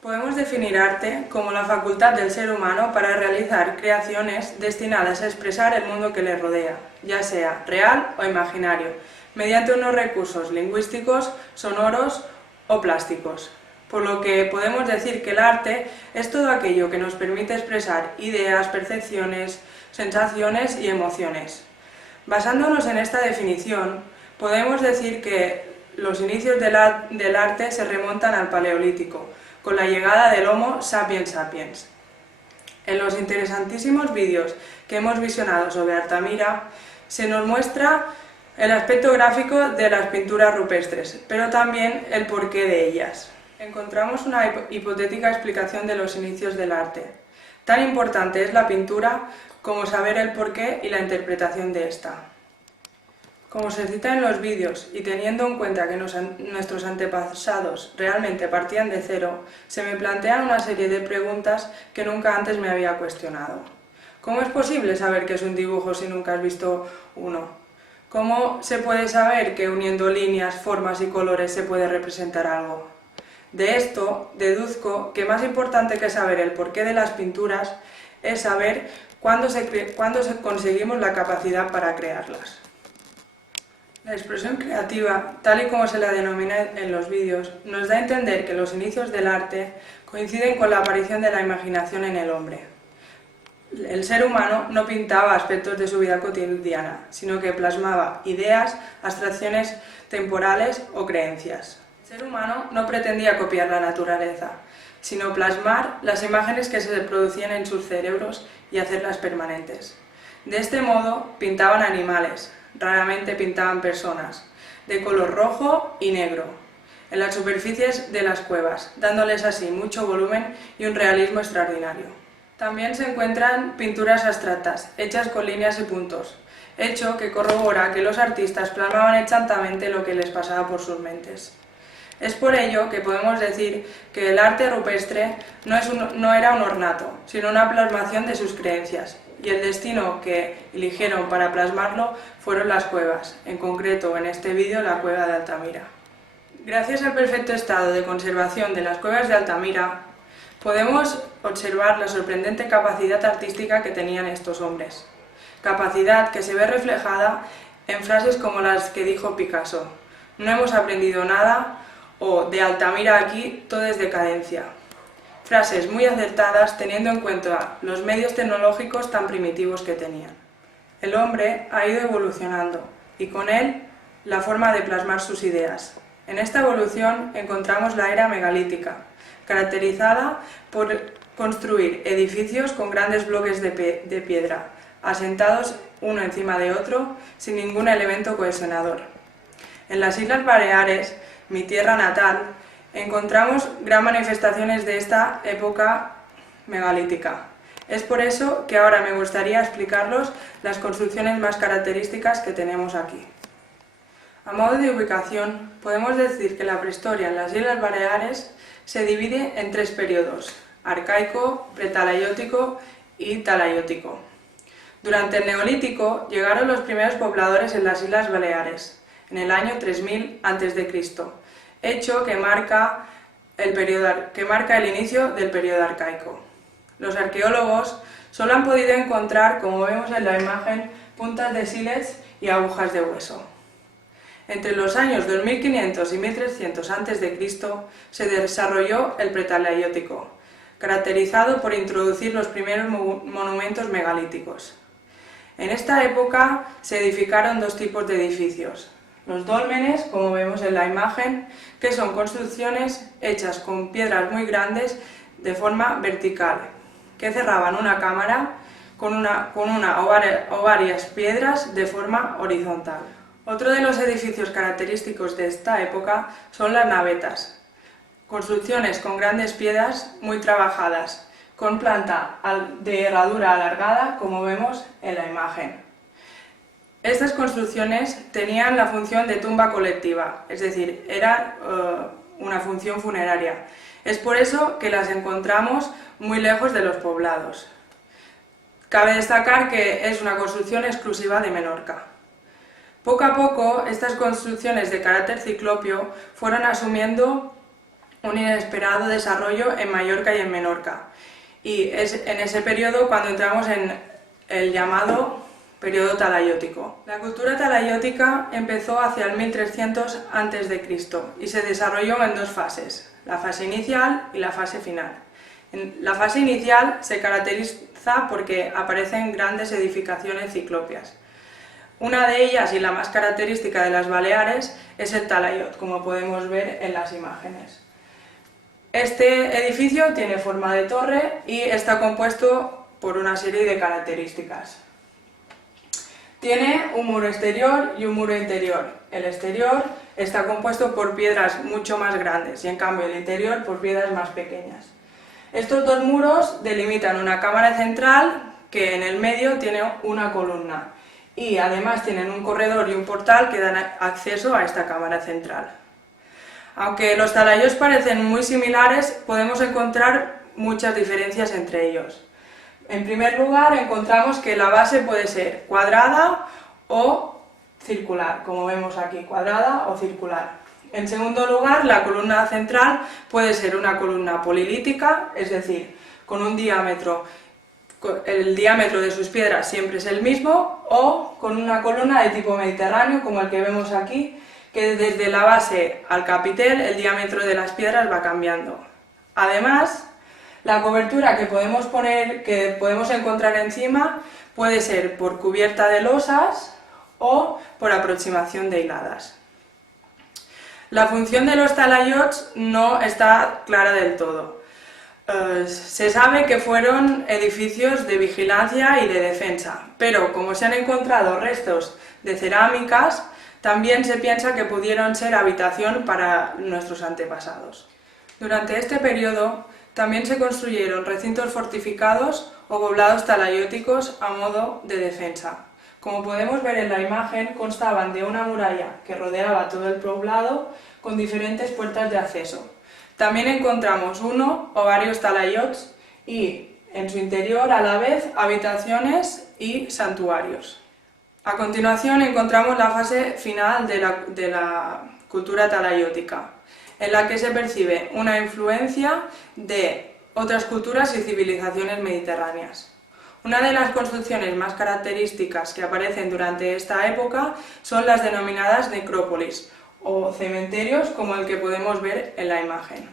Podemos definir arte como la facultad del ser humano para realizar creaciones destinadas a expresar el mundo que le rodea, ya sea real o imaginario, mediante unos recursos lingüísticos, sonoros o plásticos. Por lo que podemos decir que el arte es todo aquello que nos permite expresar ideas, percepciones, sensaciones y emociones. Basándonos en esta definición, podemos decir que los inicios del arte se remontan al Paleolítico, con la llegada del Homo sapiens sapiens. En los interesantísimos vídeos que hemos visionado sobre Altamira, se nos muestra el aspecto gráfico de las pinturas rupestres, pero también el porqué de ellas. Encontramos una hipotética explicación de los inicios del arte. Tan importante es la pintura como saber el porqué y la interpretación de esta. Como se cita en los vídeos, y teniendo en cuenta que nuestros antepasados realmente partían de cero, se me plantean una serie de preguntas que nunca antes me había cuestionado. ¿Cómo es posible saber qué es un dibujo si nunca has visto uno? ¿Cómo se puede saber que uniendo líneas, formas y colores se puede representar algo? De esto deduzco que más importante que saber el porqué de las pinturas es saber cuándo conseguimos la capacidad para crearlas. La expresión creativa, tal y como se la denomina en los vídeos, nos da a entender que los inicios del arte coinciden con la aparición de la imaginación en el hombre. El ser humano no pintaba aspectos de su vida cotidiana, sino que plasmaba ideas, abstracciones temporales o creencias. El ser humano no pretendía copiar la naturaleza, sino plasmar las imágenes que se producían en sus cerebros y hacerlas permanentes. De este modo, pintaban animales, raramente pintaban personas, de color rojo y negro, en las superficies de las cuevas, dándoles así mucho volumen y un realismo extraordinario. También se encuentran pinturas abstractas, hechas con líneas y puntos, hecho que corrobora que los artistas plasmaban exactamente lo que les pasaba por sus mentes. Es por ello que podemos decir que el arte rupestre no era un ornato, sino una plasmación de sus creencias, y el destino que eligieron para plasmarlo fueron las cuevas, en concreto en este vídeo la cueva de Altamira. Gracias al perfecto estado de conservación de las cuevas de Altamira, podemos observar la sorprendente capacidad artística que tenían estos hombres, capacidad que se ve reflejada en frases como las que dijo Picasso: "No hemos aprendido nada", o "de Altamira aquí todo es decadencia". Frases muy acertadas teniendo en cuenta los medios tecnológicos tan primitivos que tenían. El hombre ha ido evolucionando y con él la forma de plasmar sus ideas. En esta evolución encontramos la era megalítica, caracterizada por construir edificios con grandes bloques de piedra, asentados uno encima de otro, sin ningún elemento cohesionador. En las Islas Baleares, mi tierra natal, encontramos gran manifestaciones de esta época megalítica. Es por eso que ahora me gustaría explicarlos las construcciones más características que tenemos aquí. A modo de ubicación, podemos decir que la prehistoria en las Islas Baleares se divide en tres periodos: arcaico, pretalayótico y talayótico. Durante el Neolítico llegaron los primeros pobladores en las Islas Baleares, en el año 3000 a.C., hecho que marca el inicio del periodo arcaico. Los arqueólogos solo han podido encontrar, como vemos en la imagen, puntas de sílex y agujas de hueso. Entre los años 2500 y 1300 a.C. se desarrolló el pretalayótico, caracterizado por introducir los primeros monumentos megalíticos. En esta época se edificaron dos tipos de edificios: los dólmenes, como vemos en la imagen, que son construcciones hechas con piedras muy grandes de forma vertical, que cerraban una cámara con una o varias piedras de forma horizontal. Otro de los edificios característicos de esta época son las navetas, construcciones con grandes piedras muy trabajadas, con planta de herradura alargada, como vemos en la imagen. Estas construcciones tenían la función de tumba colectiva, es decir, era una función funeraria. Es por eso que las encontramos muy lejos de los poblados. Cabe destacar que es una construcción exclusiva de Menorca. Poco a poco, estas construcciones de carácter ciclópeo fueron asumiendo un inesperado desarrollo en Mallorca y en Menorca. Y es en ese periodo cuando entramos en el llamado periodo talayótico. La cultura talayótica empezó hacia el 1300 a.C. y se desarrolló en dos fases, la fase inicial y la fase final. En la fase inicial se caracteriza porque aparecen grandes edificaciones ciclópeas. Una de ellas, y la más característica de las Baleares, es el talayot, como podemos ver en las imágenes. Este edificio tiene forma de torre y está compuesto por una serie de características. Tiene un muro exterior y un muro interior. El exterior está compuesto por piedras mucho más grandes y en cambio el interior por piedras más pequeñas. Estos dos muros delimitan una cámara central que en el medio tiene una columna y además tienen un corredor y un portal que dan acceso a esta cámara central. Aunque los talayots parecen muy similares, podemos encontrar muchas diferencias entre ellos. En primer lugar, encontramos que la base puede ser cuadrada o circular, como vemos aquí, cuadrada o circular. En segundo lugar, la columna central puede ser una columna polilítica, es decir, con un diámetro, el diámetro de sus piedras siempre es el mismo, o con una columna de tipo mediterráneo, como el que vemos aquí, que desde la base al capitel el diámetro de las piedras va cambiando. Además, la cobertura que podemos encontrar encima puede ser por cubierta de losas o por aproximación de hiladas. La función de los talayots no está clara del todo. Se sabe que fueron edificios de vigilancia y de defensa, pero como se han encontrado restos de cerámicas, también se piensa que pudieron ser habitación para nuestros antepasados. Durante este periodo también se construyeron recintos fortificados o poblados talayóticos a modo de defensa. Como podemos ver en la imagen, constaban de una muralla que rodeaba todo el poblado con diferentes puertas de acceso. También encontramos uno o varios talayots y en su interior a la vez habitaciones y santuarios. A continuación encontramos la fase final de la cultura talayótica, en la que se percibe una influencia de otras culturas y civilizaciones mediterráneas. Una de las construcciones más características que aparecen durante esta época son las denominadas necrópolis, o cementerios como el que podemos ver en la imagen.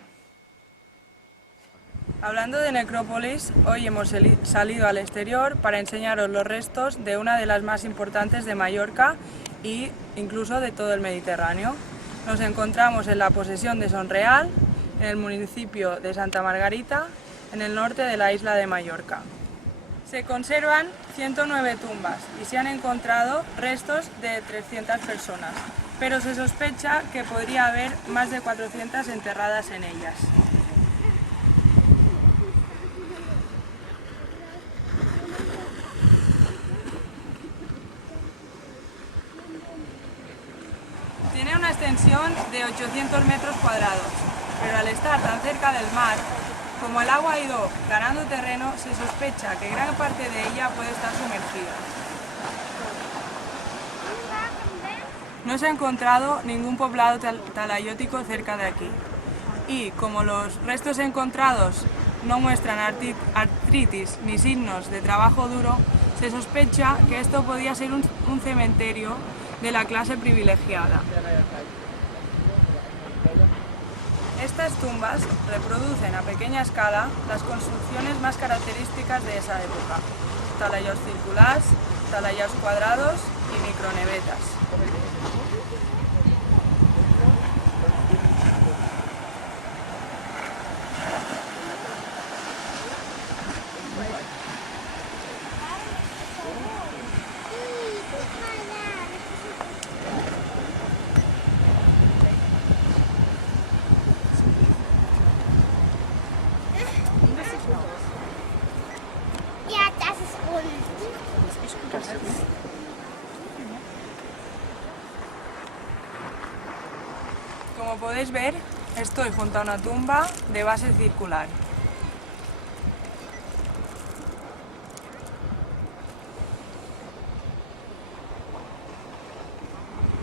Hablando de necrópolis, hoy hemos salido al exterior para enseñaros los restos de una de las más importantes de Mallorca e incluso de todo el Mediterráneo. Nos encontramos en la posesión de Son Real, en el municipio de Santa Margarita, en el norte de la isla de Mallorca. Se conservan 109 tumbas y se han encontrado restos de 300 personas, pero se sospecha que podría haber más de 400 enterradas en ellas. Tiene una extensión de 800 metros cuadrados, pero al estar tan cerca del mar, como el agua ha ido ganando terreno, se sospecha que gran parte de ella puede estar sumergida. No se ha encontrado ningún poblado talayótico cerca de aquí, y como los restos encontrados no muestran artritis ni signos de trabajo duro, se sospecha que esto podía ser un cementerio de la clase privilegiada. Estas tumbas reproducen a pequeña escala las construcciones más características de esa época: talayots circulares, talayots cuadrados y micronevetas. Como podéis ver, estoy junto a una tumba de base circular.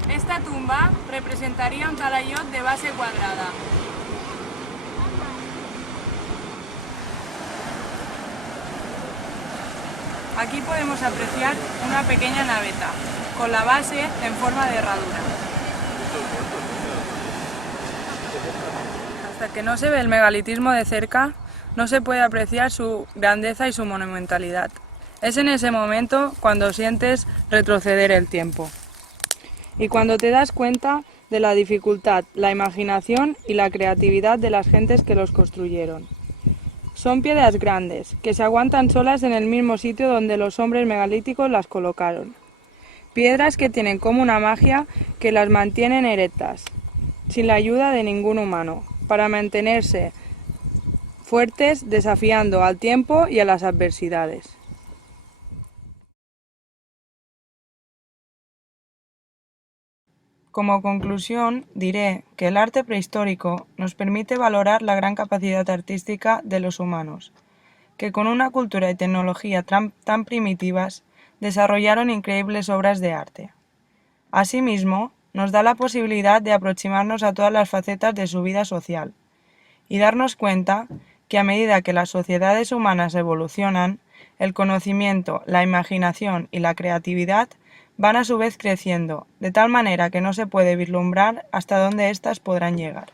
Esta tumba representaría un talayot de base cuadrada. Aquí podemos apreciar una pequeña naveta, con la base en forma de herradura. Hasta que no se ve el megalitismo de cerca, no se puede apreciar su grandeza y su monumentalidad. Es en ese momento cuando sientes retroceder el tiempo. Y cuando te das cuenta de la dificultad, la imaginación y la creatividad de las gentes que los construyeron. Son piedras grandes, que se aguantan solas en el mismo sitio donde los hombres megalíticos las colocaron. Piedras que tienen como una magia que las mantienen erectas, sin la ayuda de ningún humano, para mantenerse fuertes desafiando al tiempo y a las adversidades. Como conclusión, diré que el arte prehistórico nos permite valorar la gran capacidad artística de los humanos, que con una cultura y tecnología tan primitivas desarrollaron increíbles obras de arte. Asimismo, nos da la posibilidad de aproximarnos a todas las facetas de su vida social y darnos cuenta que a medida que las sociedades humanas evolucionan, el conocimiento, la imaginación y la creatividad van a su vez creciendo, de tal manera que no se puede vislumbrar hasta dónde éstas podrán llegar.